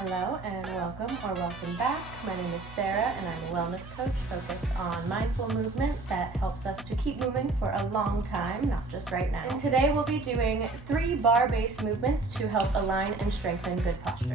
Hello and welcome back. My name is Sarah and I'm a wellness coach focused on mindful movement that helps us to keep moving for a long time, not just right now. And today we'll be doing 3 bar-based movements to help align and strengthen good posture.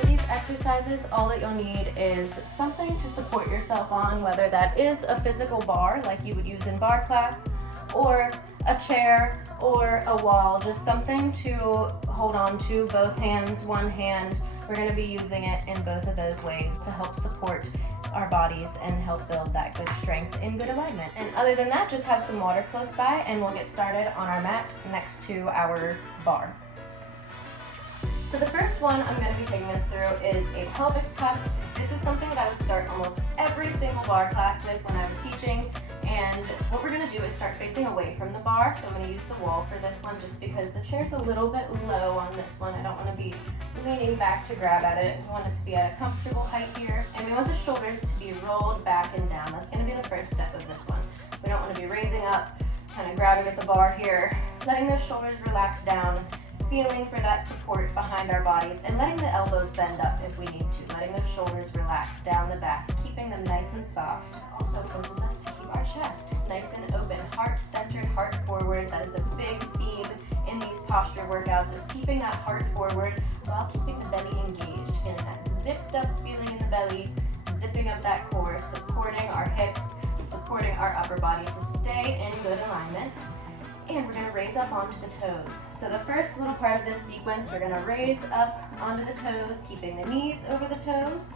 For these exercises, all that you'll need is something to support yourself on, whether that is a physical bar like you would use in bar class, or a chair or a wall, just something to hold on to, both hands, one hand. We're going to be using it in both of those ways to help support our bodies and help build that good strength in good alignment. And other than that, just have some water close by and we'll get started on our mat next to our bar. So the first one I'm going to be taking us through is a pelvic tuck. This is something that I would start almost every single bar class with when I was teaching. And what we're going to do is start facing away from the bar. So I'm going to use the wall for this one just because the chair's a little bit low on this one. I don't want to be leaning back to grab at it. I want it to be at a comfortable height here. And we want the shoulders to be rolled back and down. That's going to be the first step of this one. We don't want to be raising up, kind of grabbing at the bar here, letting those shoulders relax down, feeling for that support behind our bodies, and letting the elbows bend up if we need to, letting those shoulders relax down the back, keeping them nice and soft. Also forces us to keep our chest nice and open, heart-centered, heart forward. That is a big theme in these posture workouts, is keeping that heart forward while keeping the belly engaged, getting that zipped up feeling in the belly, zipping up that core, supporting our hips, supporting our upper body to stay in good alignment. And we're going to raise up onto the toes. So the first little part of this sequence, we're going to raise up onto the toes, keeping the knees over the toes.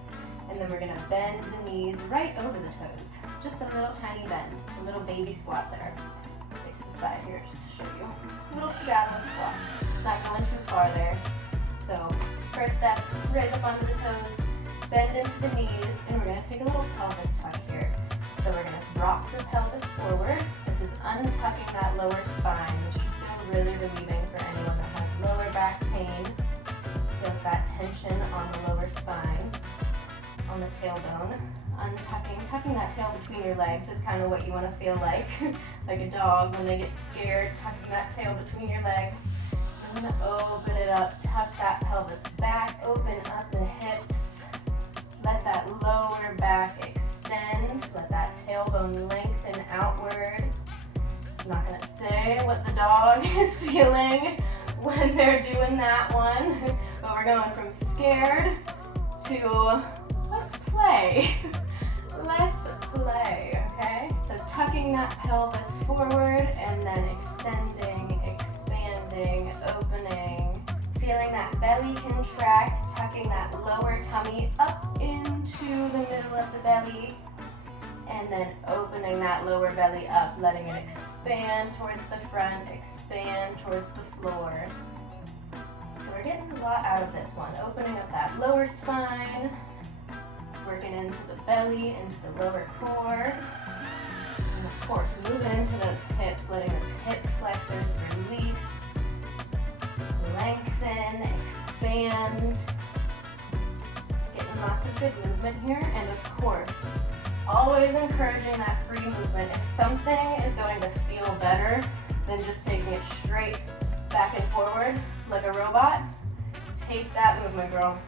And then we're going to bend the knees right over the toes. Just a little tiny bend, a little baby squat there. Face the side here just to show you. A little shallow squat. Not going too far there. So first step, raise up onto the toes, bend into the knees, and we're going to take a little pelvic tuck here. So we're going to rock the pelvis forward. This is untucking that lower spine. This should feel really relieving for anyone that has lower back pain. Feels that tension on the lower spine, on the tailbone. Tucking that tail between your legs is kind of what you want to feel like a dog when they get scared, tucking that tail between your legs. I'm going to open it up, tuck that pelvis back, open up the hips, let that lower back extend, let that tailbone lengthen outward. I'm not going to say what the dog is feeling when they're doing that one, but we're going from scared to let's play. Let's play, okay? So tucking that pelvis forward and then extending, expanding, opening, feeling that belly contract, tucking that lower tummy up into the middle of the belly, and then opening that lower belly up, letting it expand towards the front, expand towards the floor. So we're getting a lot out of this one, opening up that lower spine, working into the belly, into the lower core, and of course moving into those hips, letting those hip flexors release, lengthen, expand, getting lots of good movement here, and of course always encouraging that free movement. If something is going to feel better than just taking it straight back and forward like a robot, take that movement, girl.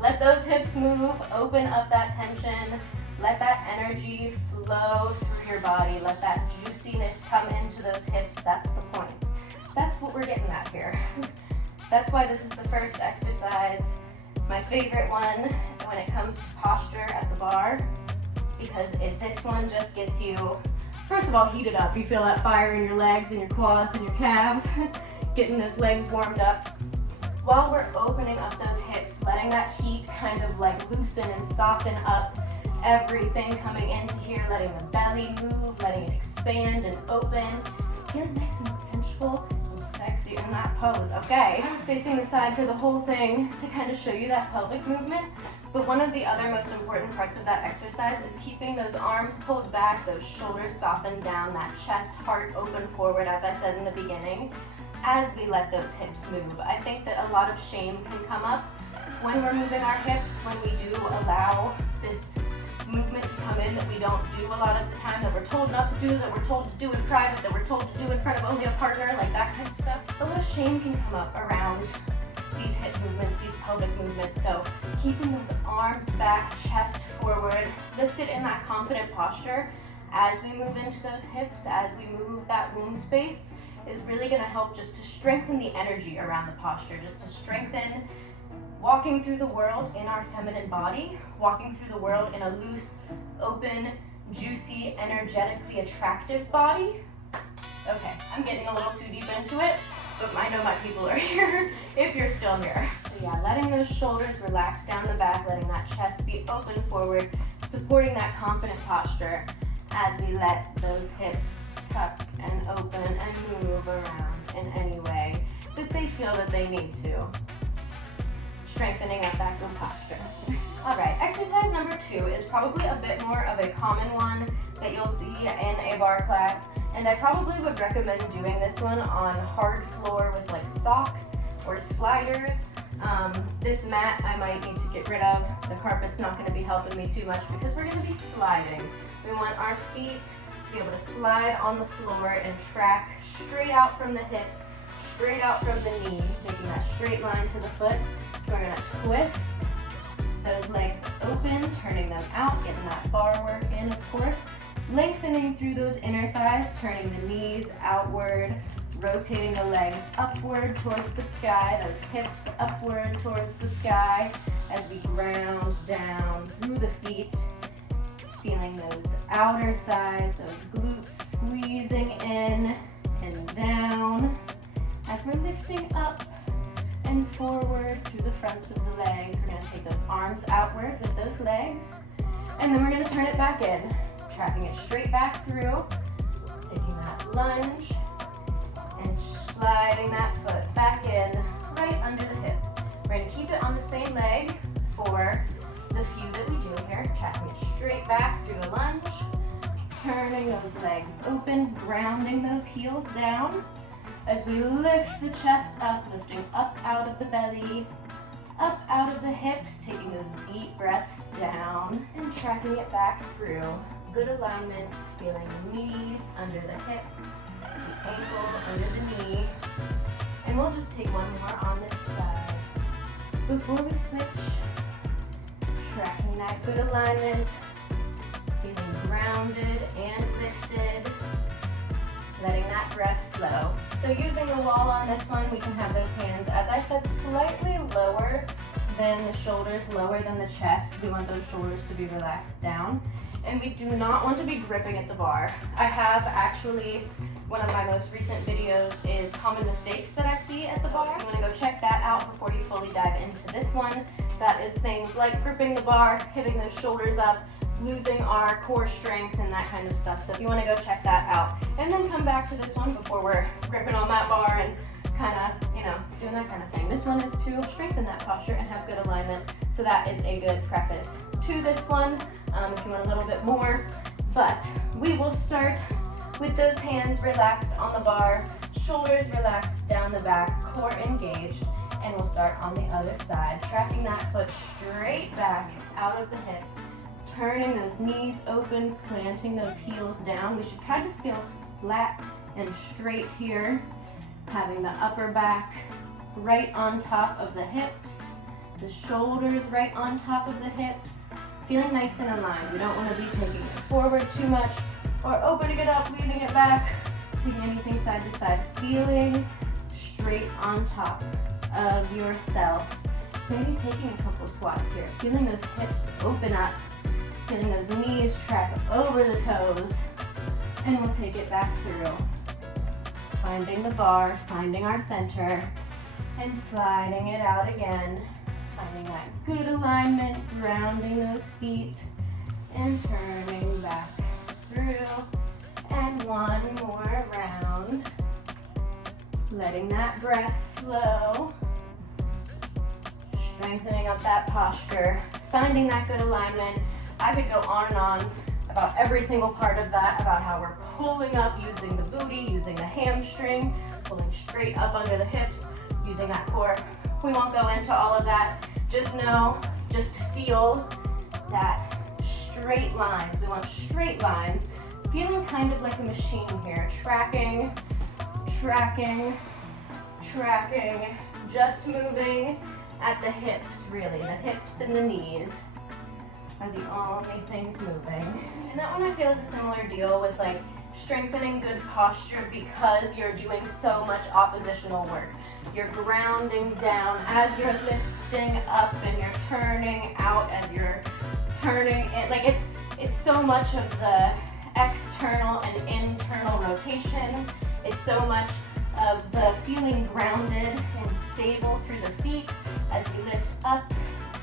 Let those hips move, open up that tension, let that energy flow through your body, let that juiciness come into those hips. That's the point. That's what we're getting at here. That's why this is the first exercise, my favorite one when it comes to posture at the bar, because if this one just gets you, first of all, heated up. You feel that fire in your legs and your quads and your calves, getting those legs warmed up. While we're opening up those hips, letting that heat kind of like loosen and soften up everything coming into here, letting the belly move, letting it expand and open. Feeling nice and sensual and sexy in that pose. Okay, I was facing the side for the whole thing to kind of show you that pelvic movement, but one of the other most important parts of that exercise is keeping those arms pulled back, those shoulders softened down, that chest, heart open forward, as I said in the beginning, as we let those hips move. I think that a lot of shame can come up when we're moving our hips, when we do allow this movement to come in that we don't do a lot of the time, that we're told not to do, that we're told to do in private, that we're told to do in front of only a partner, like that kind of stuff. A shame can come up around these hip movements, these pelvic movements. So keeping those arms back, chest forward, lifted in that confident posture as we move into those hips, as we move that womb space, is really going to help just to strengthen the energy around the posture, just to strengthen walking through the world in our feminine body, walking through the world in a loose, open, juicy, energetically attractive body. Okay, I'm getting a little too deep into it, but I know my people are here if you're still here. So yeah, letting those shoulders relax down the back, letting that chest be open forward, supporting that confident posture as we let those hips tuck and open and move around in any way that they feel that they need to. Strengthening up that good posture. All right, exercise number 2 is probably a bit more of a common one that you'll see in a barre class, and I probably would recommend doing this one on hard floor with like socks or sliders. This mat I might need to get rid of. The carpet's not going to be helping me too much because we're going to be sliding. We want our feet to be able to slide on the floor and track straight out from the hip, straight out from the knee, making that straight line to the foot. We're going to twist those legs open, turning them out, getting that bar work in, of course. Lengthening through those inner thighs, turning the knees outward, rotating the legs upward towards the sky, those hips upward towards the sky as we ground down through the feet, feeling those outer thighs, those glutes squeezing in and down as we're lifting up and forward through the fronts of the legs. We're going to take those arms outward with those legs, and then we're going to turn it back in, tracking it straight back through, taking that lunge, and sliding that foot back in right under the hip. We're going to keep it on the same leg for the few that we do here, tracking it straight back through a lunge, turning those legs open, grounding those heels down, as we lift the chest up, lifting up out of the belly, up out of the hips, taking those deep breaths down and tracking it back through. Good alignment, feeling the knee under the hip, the ankle under the knee. And we'll just take one more on this side. Before we switch, tracking that good alignment, feeling grounded and lifted. Letting that breath flow. So using the wall on this one, we can have those hands, as I said, slightly lower than the shoulders, lower than the chest. We want those shoulders to be relaxed down. And we do not want to be gripping at the bar. I have actually, one of my most recent videos is common mistakes that I see at the bar. I'm going to go check that out before you fully dive into this one. That is things like gripping the bar, hitting those shoulders up, losing our core strength and that kind of stuff. So if you want to go check that out and then come back to this one before we're gripping on that bar and kind of, doing that kind of thing. This one is to strengthen that posture and have good alignment. So that is a good preface to this one if you want a little bit more. But we will start with those hands relaxed on the bar, shoulders relaxed down the back, core engaged, and we'll start on the other side, tracking that foot straight back out of the hip. Turning those knees open, planting those heels down. We should kind of feel flat and straight here. Having the upper back right on top of the hips, the shoulders right on top of the hips. Feeling nice and aligned. We don't want to be taking it forward too much or opening it up, leaning it back, taking anything side to side. Feeling straight on top of yourself. Maybe taking a couple squats here. Feeling those hips open up. Feeling those knees track over the toes, and we'll take it back through. Finding the bar, finding our center, and sliding it out again. Finding that good alignment, grounding those feet, and turning back through. And one more round. Letting that breath flow. Strengthening up that posture, finding that good alignment. I could go on and on about every single part of that, about how we're pulling up using the booty, using the hamstring, pulling straight up under the hips, using that core. We won't go into all of that. Just know, just feel that straight lines. We want straight lines, feeling kind of like a machine here, tracking, tracking, just moving at the hips, really. The hips and the knees are the only things moving. And that one I feel is a similar deal with like strengthening good posture because you're doing so much oppositional work. You're grounding down as you're lifting up and you're turning out as you're turning in. Like it's so much of the external and internal rotation. It's so much of the feeling grounded and stable through the feet as we lift up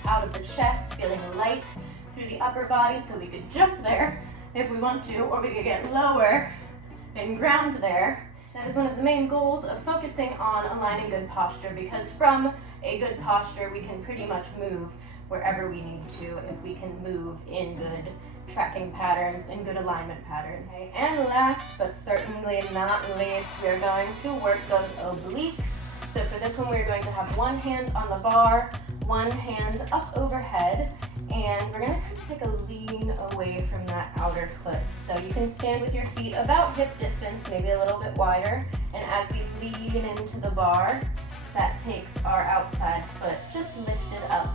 out of the chest, feeling light through the upper body, so we could jump there if we want to, or we could get lower and ground there. That is one of the main goals of focusing on aligning good posture, because from a good posture we can pretty much move wherever we need to if we can move in good tracking patterns and good alignment patterns. Okay. And last but certainly not least, we are going to work those obliques. So for this one we're going to have one hand on the bar, one hand up overhead, and we're going to kind of take a lean away from that outer foot. So you can stand with your feet about hip distance, maybe a little bit wider, and as we lean into the bar, that takes our outside foot just lifted up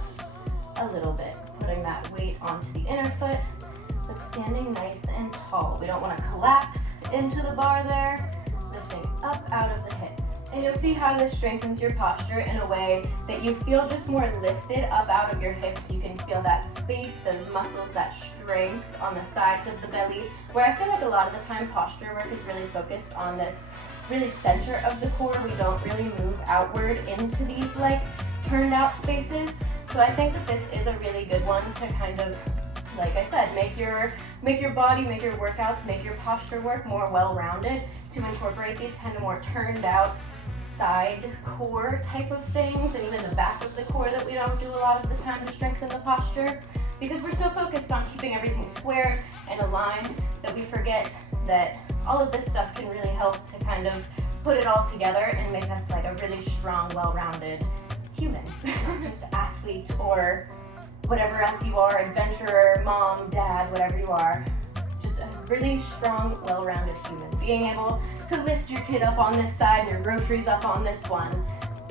a little bit, putting that weight onto the inner foot, but standing nice and tall. We don't want to collapse into the bar there, lifting up out of the hip. And you'll see how this strengthens your posture in a way that you feel just more lifted up out of your hips. You can feel that space, those muscles, that strength on the sides of the belly, where I feel like a lot of the time posture work is really focused on this really center of the core. We don't really move outward into these like turned out spaces. So I think that this is a really good one to kind of, like I said, make your body, make your workouts, make your posture work more well-rounded, to incorporate these kind of more turned out side core type of things, and even the back of the core that we don't do a lot of the time to strengthen the posture, because we're so focused on keeping everything squared and aligned that we forget that all of this stuff can really help to kind of put it all together and make us like a really strong, well-rounded human, not just athlete or whatever else you are, adventurer, mom, dad, whatever you are. Just a really strong, well-rounded human. Being able to lift your kid up on this side and your groceries up on this one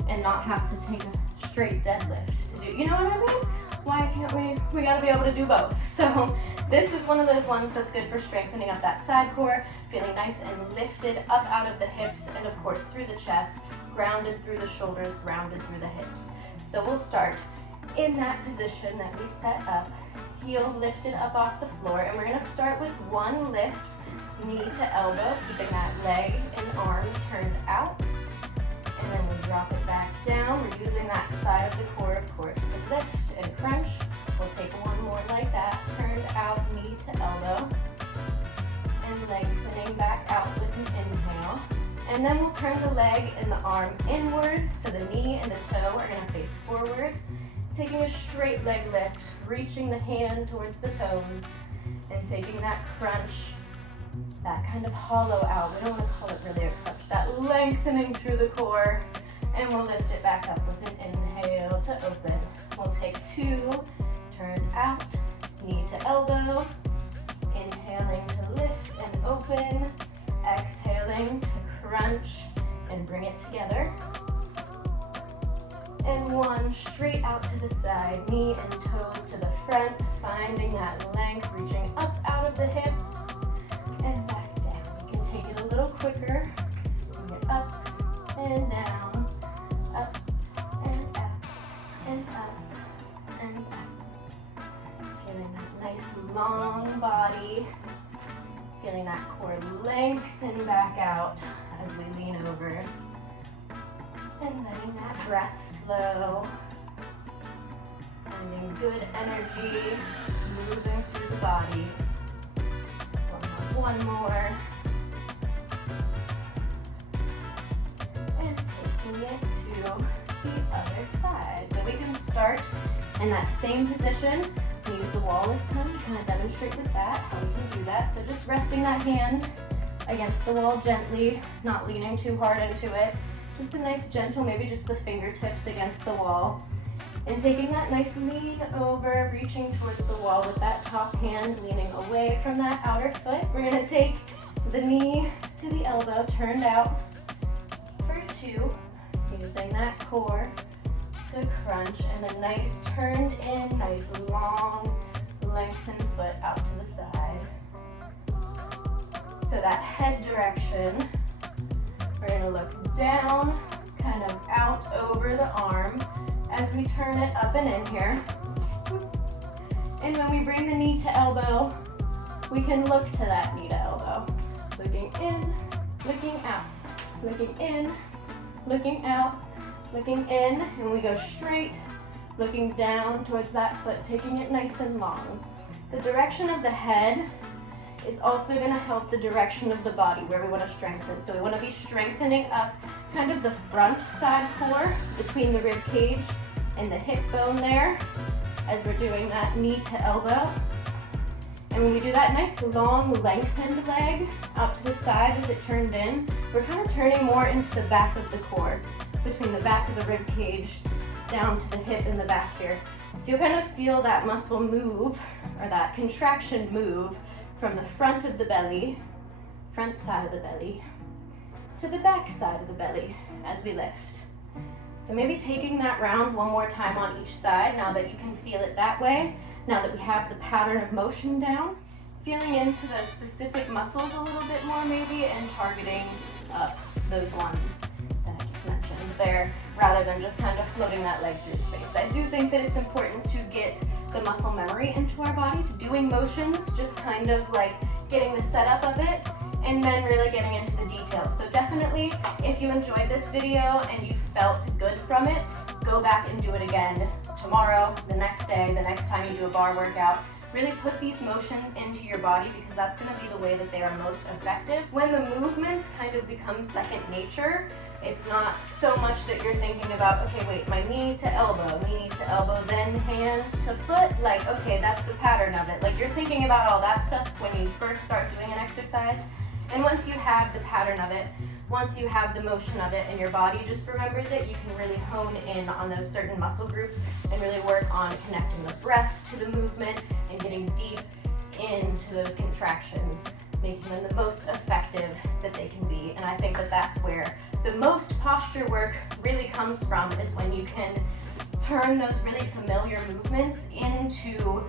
and not have to take a straight deadlift to do, you know what I mean? Why can't we gotta be able to do both. So this is one of those ones that's good for strengthening up that side core, feeling nice and lifted up out of the hips and of course through the chest, grounded through the shoulders, grounded through the hips. So we'll start in that position that we set up, heel lifted up off the floor, and we're going to start with one lift, knee to elbow, keeping that leg and arm turned out, and then we drop it back down. We're using that side of the core, of course, to lift and crunch. We'll take one more like that, turned out, knee to elbow, and lengthening back out with an inhale. And then we'll turn the leg and the arm inward, so the knee and the toe are going to face forward. Taking a straight leg lift, reaching the hand towards the toes, and taking that crunch, that kind of hollow out. We don't want to call it really a crunch, that lengthening through the core, and we'll lift it back up with an inhale to open. We'll take two, turn out, knee to elbow, inhaling to lift and open, exhaling to crunch and bring it together. And one straight out to the side, knee and toes to the front, finding that length, reaching up out of the hip and back down. You can take it a little quicker, bring it up and down, up and out, and up and out. Feeling that nice long body, feeling that core lengthen back out as we lean over, and letting that breath flow, finding good energy, moving through the body. One more. And taking it to the other side. So we can start in that same position. We use the wall this time to kind of demonstrate with that, how we can do that. So just resting that hand against the wall gently, not leaning too hard into it. Just a nice gentle, maybe just the fingertips against the wall. And taking that nice lean over, reaching towards the wall with that top hand, leaning away from that outer foot. We're gonna take the knee to the elbow, turned out for two. that core to crunch, and a nice turned in, nice long, lengthened foot out to the side. So that head direction, we're gonna look down, kind of out over the arm as we turn it up and in here. And when we bring the knee to elbow, we can look to that knee to elbow. Looking in, looking out, looking in, looking out, looking in, and we go straight, looking down towards that foot, taking it nice and long. The direction of the head is also going to help the direction of the body where we want to strengthen. So we want to be strengthening up kind of the front side core between the rib cage and the hip bone there as we're doing that knee to elbow. And when we do that nice long lengthened leg out to the side as it turned in, we're kind of turning more into the back of the core, between the back of the rib cage down to the hip in the back here. So you'll kind of feel that muscle move, or that contraction move, from the front of the belly, front side of the belly, to the back side of the belly as we lift. So maybe taking that round one more time on each side now that you can feel it that way, now that we have the pattern of motion down, feeling into those specific muscles a little bit more maybe, and targeting up those ones that I just mentioned there, rather than just kind of floating that leg through space. I do think that it's important to get the muscle memory into our bodies, doing motions, just kind of like getting the setup of it, and then really getting into the details. So definitely, if you enjoyed this video and you felt good from it, go back and do it again tomorrow, the next day, the next time you do a bar workout. Really put these motions into your body, because that's going to be the way that they are most effective. When the movements kind of become second nature, it's not so much that you're thinking about, okay, wait, my knee to elbow, then hand to foot. Like, okay, that's the pattern of it. Like, you're thinking about all that stuff when you first start doing an exercise. And once you have the pattern of it, once you have the motion of it, and your body just remembers it, you can really hone in on those certain muscle groups and really work on connecting the breath to the movement and getting deep into those contractions, making them the most effective that they can be. And I think that that's where the most posture work really comes from, is when you can turn those really familiar movements into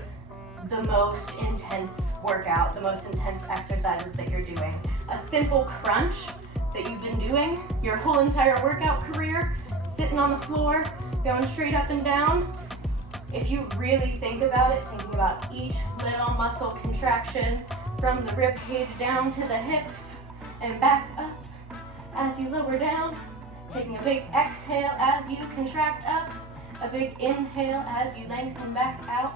the most intense workout, the most intense exercises that you're doing. A simple crunch that you've been doing your whole entire workout career, sitting on the floor, going straight up and down. If you really think about it, thinking about each little muscle contraction from the rib cage down to the hips and back up as you lower down, taking a big exhale as you contract up, a big inhale as you lengthen back out,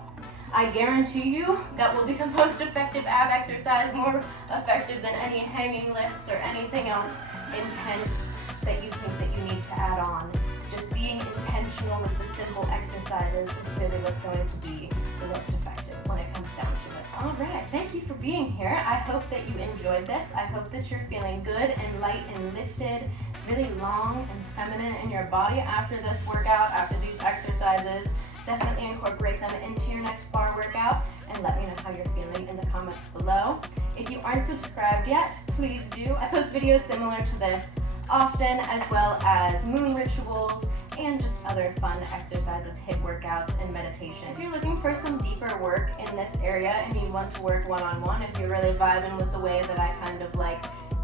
I guarantee you that will be the most effective ab exercise, more effective than any hanging lifts or anything else intense that you think that you need to add on. Just being intentional with the simple exercises is really what's going to be the most effective when it comes down to it. All right, thank you for being here. I hope that you enjoyed this. I hope that you're feeling good and light and lifted, really long and feminine in your body after this workout, after these exercises. Definitely incorporate them into your next bar workout, and let me know how you're feeling in the comments below. If you aren't subscribed yet, please do. I post videos similar to this often, as well as moon rituals and just other fun exercises, HIIT workouts, and meditation. If you're looking for some deeper work in this area and you want to work one-on-one, if you're really vibing with the way that I kind of like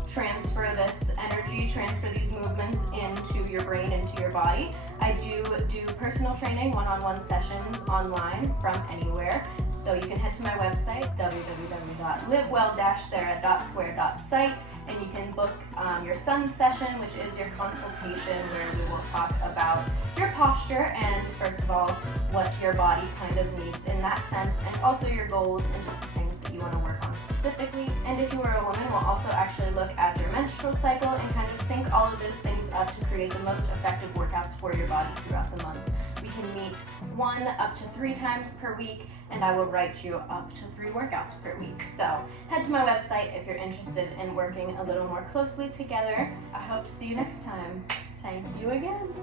transfer this energy, transfer these movements into your brain, into your body, I do personal training, one-on-one sessions online from anywhere. So you can head to my website, www.livewell-sarah.square.site, and you can book your sun session, which is your consultation where we will talk about your posture and, first of all, what your body kind of needs in that sense, and also your goals and just the things that you want to work on specifically. And if you are a woman, we'll also actually look at your menstrual cycle and kind of sync all of those things up to create the most effective workouts for your body throughout the month. We can meet 1 up to 3 times per week, and I will write you up to 3 workouts per week. So head to my website if you're interested in working a little more closely together. I hope to see you next time. Thank you again.